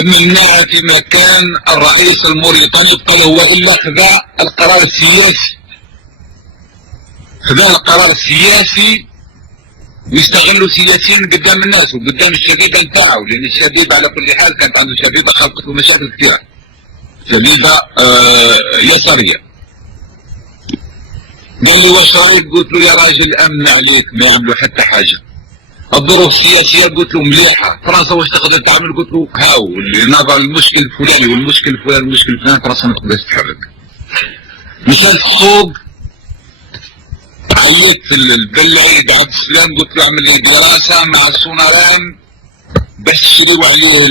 أمناها في مكان الرئيس الموريتاني قال هو إلا خذا القرار السياسي، خذا القرار السياسي ويستغلوا سياسيا قدام الناس وقدام الشبيبة نتاعو، لأن الشبيبة على كل حال كانت عنده شبيبة خلقت له مشاكل كثيرة، شبيبة يسارية. قال لي واش رايك؟ قلت له يا راجل امن عليك ما يعملوا حتى حاجه. الظروف السياسيه قلت له مليحه، فرنسا واش تقدر تعمل؟ قلت له هاو اللي نظر المشكل الفلاني والمشكل الفلاني والمشكل الفلاني فرنسا ما تقدرش تتحرك. مشى السوق عليك في البلعيد عبد السلام قلت له اعمل لي دراسه مع السوناران باش تشريو عليه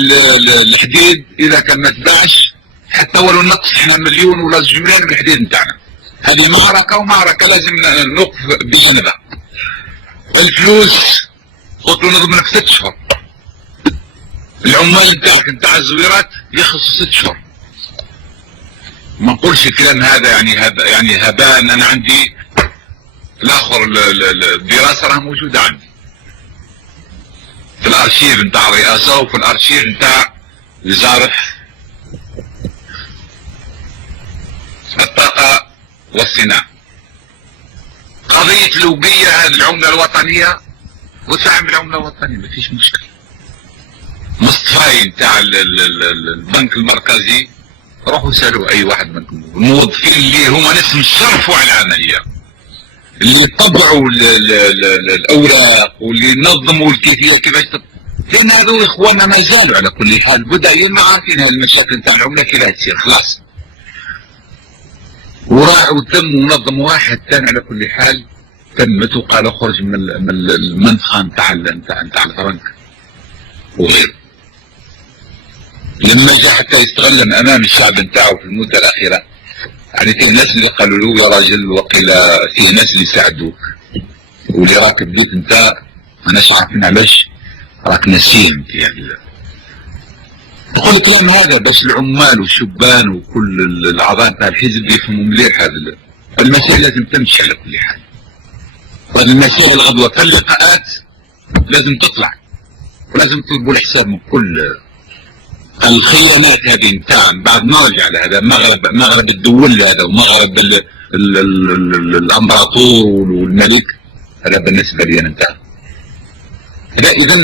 الحديد اذا كان ما تباعش، حتى ولو نقص احنا مليون ولا 2 مليون من الحديد نتاعنا. هذه معركة ومعركة لازم نوقف بجانبها. الفلوس قلت له نضمن في 6 شهور. العمال نتاعك نتاع الزويرات يخلصوا 6 شهور. ما نقولش الكلام هذا يعني هباء. انا عندي الاخر الدراسة راه موجودة عندي. في الارشيف نتاع الرئاسة وفي الارشيف نتاع وزارة الطاقة والصناعة. قضية لوبية هذه العملة الوطنية وتعمل العملة الوطنية ما فيش مشكلة. مصطفاي نتاع البنك المركزي روحوا سألوا أي واحد منكم، الموظفين اللي هما ناس مشرفوا على العملية، اللي يطبعوا الأوراق واللي ينظموا الكيفية كيفاش لأن هذول إخواننا ما زالوا على كل حال بدأ ما عارفين هالمشاكل نتاع العملة كيفاش تصير خلاص. وراحوا تم منظم واحد ثاني على كل حال تمت وقال اخرج من المنطقه نتاع الفرنك وغيره. لما جاء حتى يستغل امام الشعب نتاعو في المده الاخيره، يعني فيه ناس اللي قالوا له يا راجل وقيل فيه ناس اللي يساعدوك واللي راك بديت انت ماناش عارفين علاش راك نسيم في هذا. نقول الكلام هذا باش العمال والشبان وكل الاعضاء نتاع الحزب يفهموا مليح هذا المسائل لازم تمشي على كل حال. وهذه المسائل الغدوه كاللقاءات لازم تطلع ولازم تطلبوا الحساب من كل الخيانات هذه نتاع بعد نرجع على هذا مغرب الدول هذا ومغرب الامبراطور والملك. هذا بالنسبه لي انا انتهى. اذا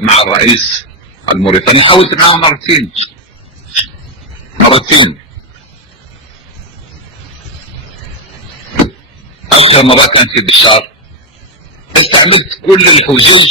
مع الرئيس الموريتاني حاولت معاه مرتين. اخر مره كانت في بشار، استعملت كل الحجج